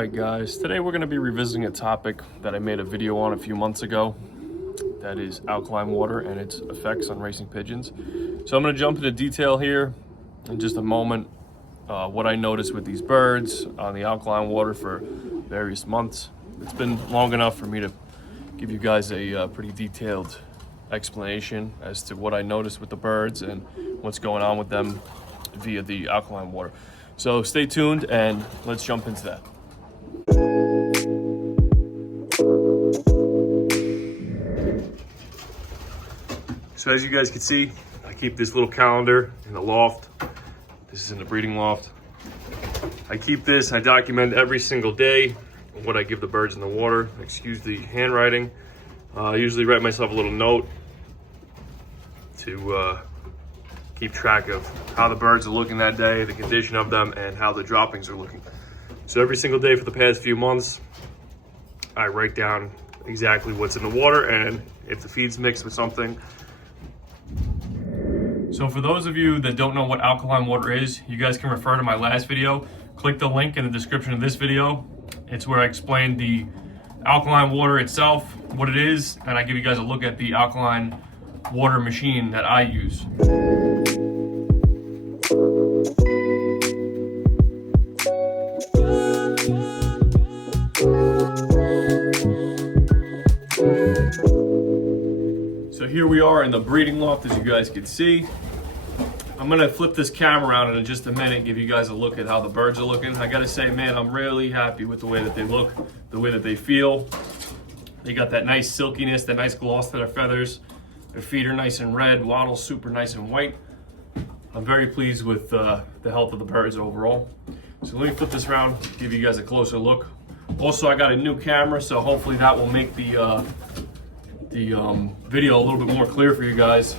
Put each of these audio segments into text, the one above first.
Alright guys, today we're going to be revisiting a topic that I made a video on a few months ago. That is alkaline water and its effects on racing pigeons. So I'm going to jump into detail here in just a moment. What I noticed with these birds on the alkaline water for various months. It's been long enough for me to give you guys a pretty detailed explanation as to what I noticed with the birds and what's going on with them via the alkaline water. So stay tuned and let's jump into that. So as you guys can see, I keep this little calendar in the loft. This is in the breeding loft. I keep this, I document every single day what I give the birds in the water. Excuse the handwriting. I usually write myself a little note to keep track of how the birds are looking that day, the condition of them, and how the droppings are looking. So every single day for the past few months, I write down exactly what's in the water and if the feed's mixed with something. So for those of you that don't know what alkaline water is, you guys can refer to my last video. Click the link in the description of this video. It's where I explain the alkaline water itself, what it is, and I give you guys a look at the alkaline water machine that I use. So here we are in the breeding loft, as you guys can see. I'm gonna flip this camera around in just a minute, give you guys a look at how the birds are looking. I gotta say, man, I'm really happy with the way that they look, the way that they feel. They got that nice silkiness, that nice gloss to their feathers. Their feet are nice and red, wattles super nice and white. I'm very pleased with the health of the birds overall. So let me flip this around, give you guys a closer look. Also, I got a new camera, so hopefully that will make the video a little bit more clear for you guys.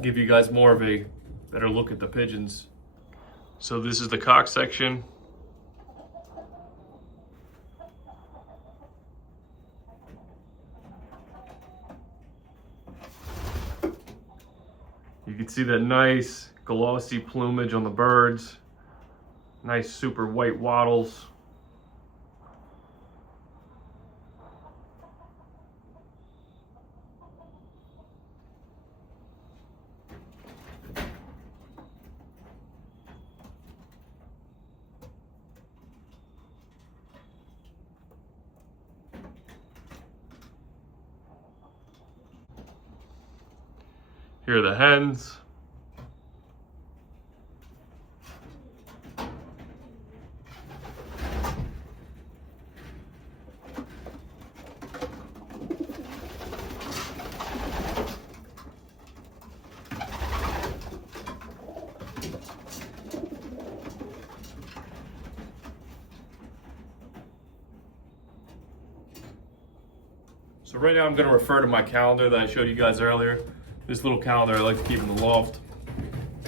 Give you guys more of a better look at the pigeons. So this is the cock section. You can see that nice glossy plumage on the birds. Nice super white wattles. Here are the hens. So right now I'm going to refer to my calendar that I showed you guys earlier. This little calendar I like to keep in the loft.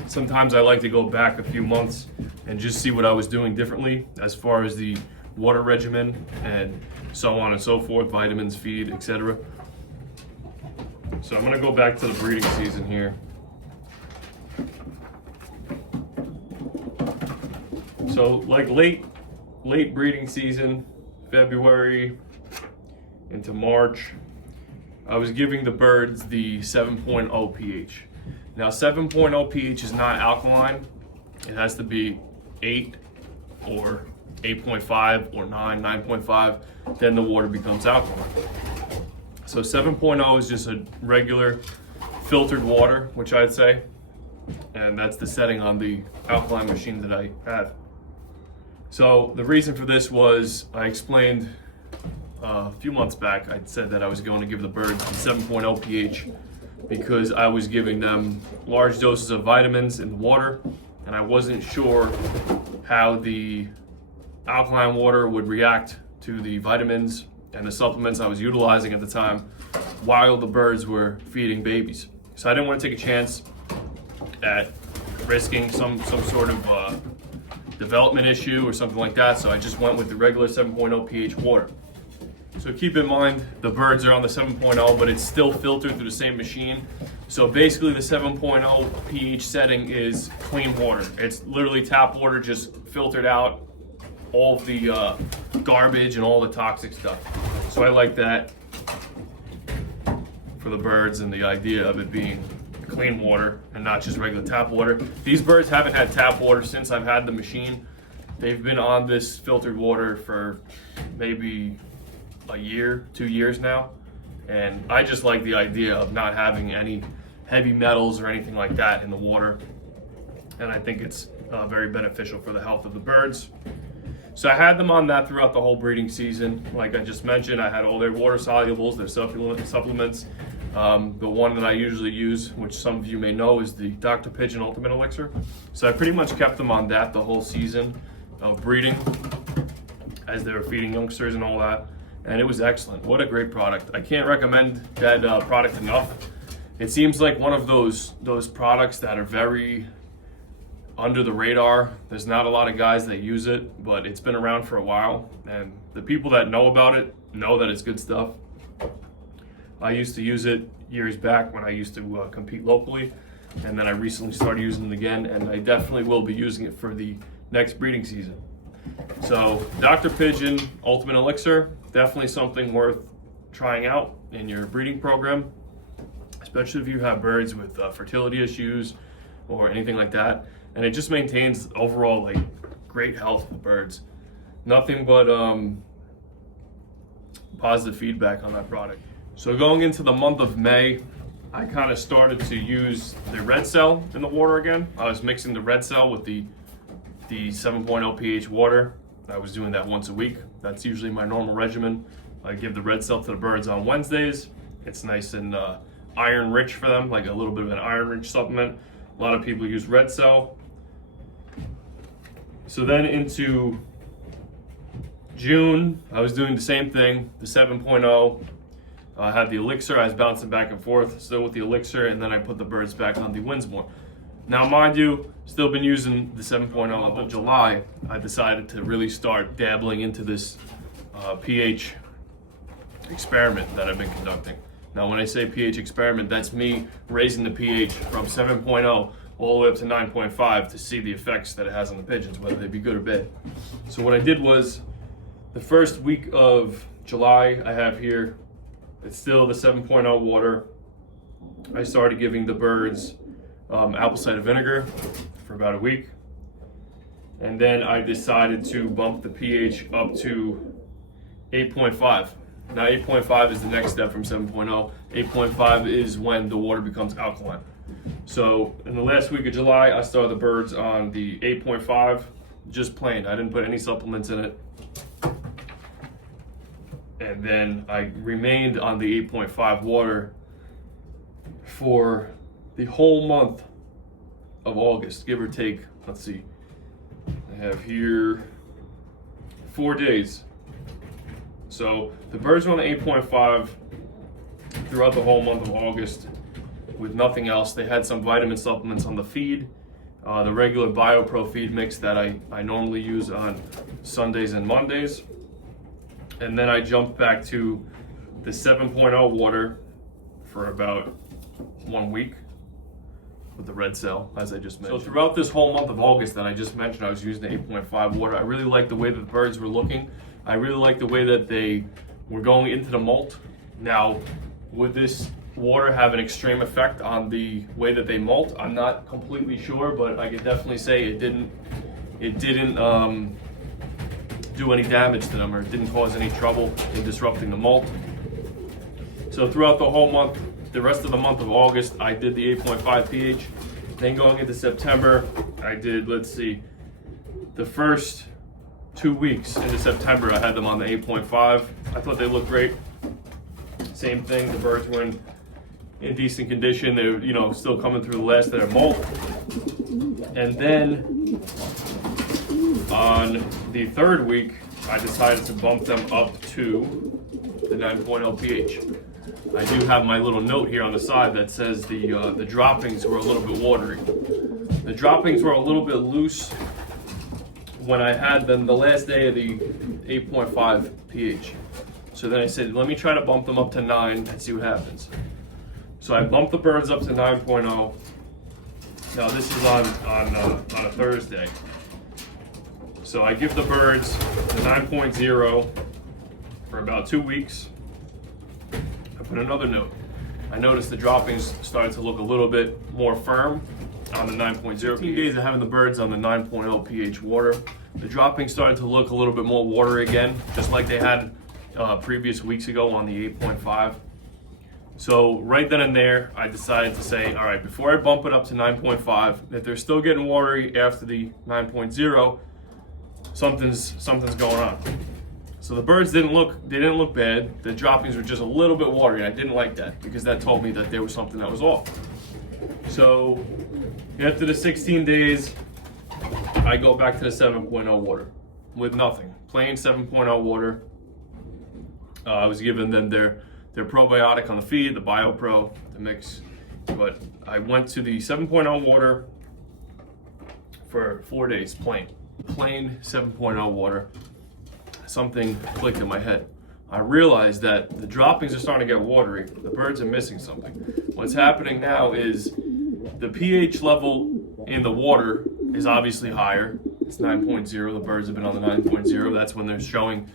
Sometimes I like to go back a few months and just see what I was doing differently as far as the water regimen and so on and so forth, vitamins, feed, etc. So I'm going to go back to the breeding season here. So like late breeding season, February into March, I was giving the birds the 7.0 pH. Now 7.0 pH is not alkaline. It has to be 8 or 8.5 or 9, 9.5, then the water becomes alkaline. So 7.0 is just a regular filtered water, which I'd say, and that's the setting on the alkaline machine that I have. So the reason for this was I explained a few months back. I said that I was going to give the birds the 7.0 pH because I was giving them large doses of vitamins in the water, and I wasn't sure how the alkaline water would react to the vitamins and the supplements I was utilizing at the time while the birds were feeding babies. So I didn't want to take a chance at risking some sort of development issue or something like that, so I just went with the regular 7.0 pH water. So keep in mind, the birds are on the 7.0, but it's still filtered through the same machine. So basically the 7.0 pH setting is clean water. It's literally tap water just filtered out all of the garbage and all the toxic stuff. So I like that for the birds, and the idea of it being clean water and not just regular tap water. These birds haven't had tap water since I've had the machine. They've been on this filtered water for maybe a year, 2 years now. And I just like the idea of not having any heavy metals or anything like that in the water. And I think it's very beneficial for the health of the birds. So I had them on that throughout the whole breeding season. Like I just mentioned, I had all their water solubles, their supplements. The one that I usually use, which some of you may know, is the Dr. Pigeon Ultimate Elixir. So I pretty much kept them on that the whole season of breeding as they were feeding youngsters and all that. And it was excellent. What a great product. I can't recommend that product enough. It seems like one of those products that are very under the radar. There's not a lot of guys that use it, but it's been around for a while. And the people that know about it know that it's good stuff. I used to use it years back when I used to compete locally, and then I recently started using it again, and I definitely will be using it for the next breeding season. So Dr. Pigeon Ultimate Elixir, definitely something worth trying out in your breeding program, especially if you have birds with fertility issues or anything like that. And it just maintains overall like great health of the birds. Nothing but positive feedback on that product. So going into the month of May, I kind of started to use the red cell in the water again. I was mixing the red cell with the 7.0 pH water. I was doing that once a week. That's usually my normal regimen. I give the red cell to the birds on Wednesdays. It's nice and iron rich for them, like a little bit of an iron rich supplement. A lot of people use red cell. So then into June, I was doing the same thing, the 7.0. I had the elixir, I was bouncing back and forth, still with the elixir, and then I put the birds back on the Winsmore. Now, mind you, still been using the 7.0 up in July. I decided to really start dabbling into this pH experiment that I've been conducting. Now, when I say pH experiment, that's me raising the pH from 7.0 all the way up to 9.5 to see the effects that it has on the pigeons, whether they be good or bad. So what I did was, the first week of July, I have here, it's still the 7.0 water. I started giving the birds apple cider vinegar for about a week. And then I decided to bump the pH up to 8.5. Now 8.5 is the next step from 7.0. 8.5 is when the water becomes alkaline. So in the last week of July, I started the birds on the 8.5, just plain. I didn't put any supplements in it. And then I remained on the 8.5 water for the whole month of August, give or take. Let's see, I have here 4 days. So the birds were on the 8.5 throughout the whole month of August with nothing else. They had some vitamin supplements on the feed, the regular BioPro feed mix that I normally use on Sundays and Mondays. And then I jumped back to the 7.0 water for about 1 week with the red cell, as I just mentioned. So throughout this whole month of August that I just mentioned, I was using the 8.5 water. I really liked the way that the birds were looking. I really liked the way that they were going into the molt. Now, would this water have an extreme effect on the way that they molt? I'm not completely sure, but I could definitely say it didn't do any damage to them, or it didn't cause any trouble in disrupting the molt. So throughout the whole month, the rest of the month of August, I did the 8.5 pH. Then going into September, I did, let's see, the first 2 weeks into September, I had them on the 8.5. I thought they looked great. Same thing, the birds were in decent condition. They were, still coming through the last of their molt. And then on the third week, I decided to bump them up to the 9.0 pH. I do have my little note here on the side that says the droppings were a little bit watery. The droppings were a little bit loose when I had them the last day of the 8.5 pH. So then I said, let me try to bump them up to 9 and see what happens. So I bumped the birds up to 9.0. Now this is on a Thursday. So I give the birds the 9.0 for about 2 weeks. I put another note. I noticed the droppings started to look a little bit more firm on the 9.0. 15 days of having the birds on the 9.0 pH water, the droppings started to look a little bit more watery again, just like they had previous weeks ago on the 8.5. So right then and there, I decided to say, all right, before I bump it up to 9.5, if they're still getting watery after the 9.0, something's going on. So the birds didn't look bad. The droppings were just a little bit watery. I didn't like that because that told me that there was something that was off. So after the 16 days, I go back to the 7.0 water with nothing, plain 7.0 water. I was giving them their probiotic on the feed, the BioPro, the mix. But I went to the 7.0 water for 4 days, plain 7.0 water. Something clicked in my head. I realized that the droppings are starting to get watery. The birds are missing something. What's happening now is the pH level in the water is obviously higher. It's 9.0. The birds have been on the 9.0. That's when they're showing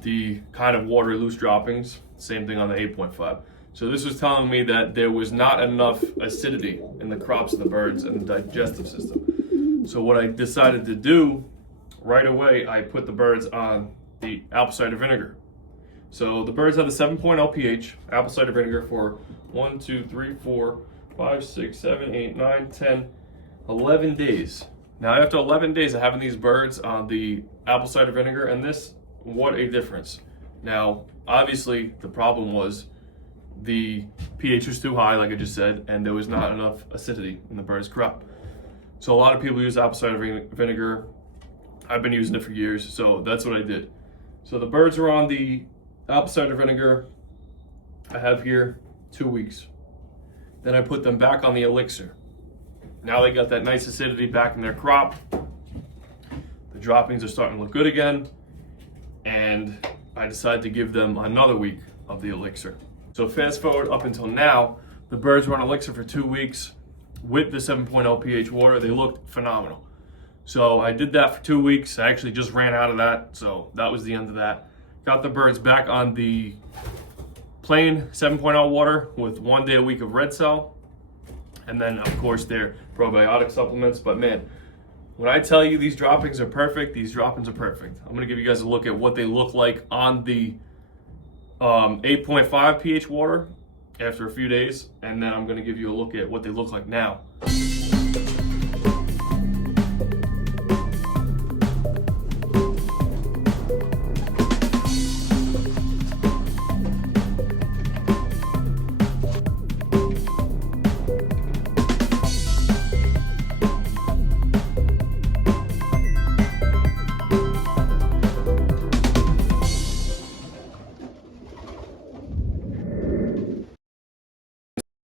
the kind of watery loose droppings. Same thing on the 8.5. So this was telling me that there was not enough acidity in the crops of the birds and the digestive system. So what I decided to do right away, I put the birds on the apple cider vinegar. So the birds have the 7.0 pH, apple cider vinegar for 1, 2, 3, 4, 5, 6, 7, 8, 9, 10, 11 days. Now after 11 days of having these birds on the apple cider vinegar and this, what a difference. Now, obviously the problem was the pH was too high, like I just said, and there was not enough acidity in the bird's crop. So a lot of people use apple cider vinegar. I've been using it for years, so that's what I did. So the birds are on the apple cider vinegar. I have here 2 weeks. Then I put them back on the elixir. Now they got that nice acidity back in their crop. The droppings are starting to look good again. And I decided to give them another week of the elixir. So fast forward up until now, the birds were on elixir for 2 weeks with the 7.0 pH water. They looked phenomenal. So I did that for 2 weeks. I actually just ran out of that, so that was the end of that. Got the birds back on the plain 7.0 water with 1 day a week of red cell, and then of course their probiotic supplements. But man, when I tell you these droppings are perfect, these droppings are perfect. I'm gonna give you guys a look at what they look like on the 8.5 pH water after a few days, and then I'm gonna give you a look at what they look like now.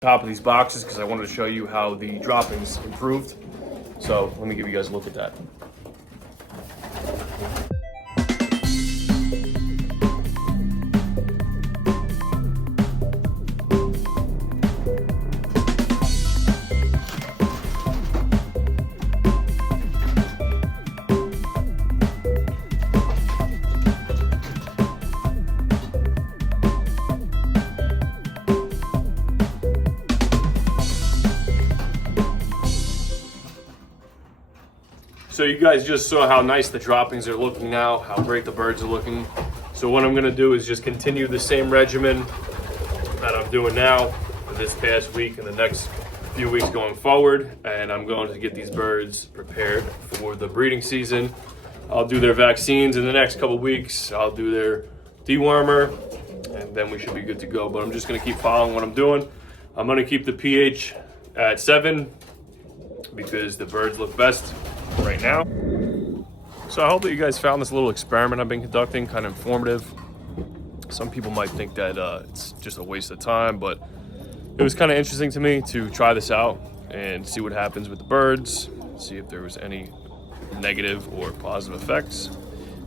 Top of these boxes because I wanted to show you how the droppings improved. So let me give you guys a look at that. So you guys just saw how nice the droppings are looking now, how great the birds are looking. So what I'm gonna do is just continue the same regimen that I'm doing now for this past week and the next few weeks going forward. And I'm going to get these birds prepared for the breeding season. I'll do their vaccines in the next couple weeks. I'll do their dewormer, and then we should be good to go. But I'm just gonna keep following what I'm doing. I'm gonna keep the pH at 7 because the birds look best right now. So I hope that you guys found this little experiment I've been conducting kind of informative. Some people might think that it's just a waste of time, but it was kind of interesting to me to try this out and see what happens with the birds, see if there was any negative or positive effects.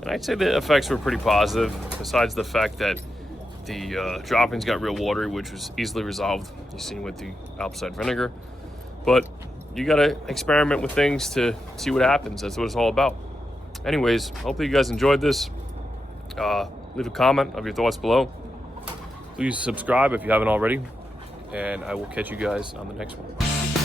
And I'd say the effects were pretty positive, besides the fact that the droppings got real watery, which was easily resolved, you've seen with the apple cider vinegar. But you gotta experiment with things to see what happens. That's what it's all about. Anyways, hopefully you guys enjoyed this. Leave a comment of your thoughts below. Please subscribe if you haven't already, and I will catch you guys on the next one.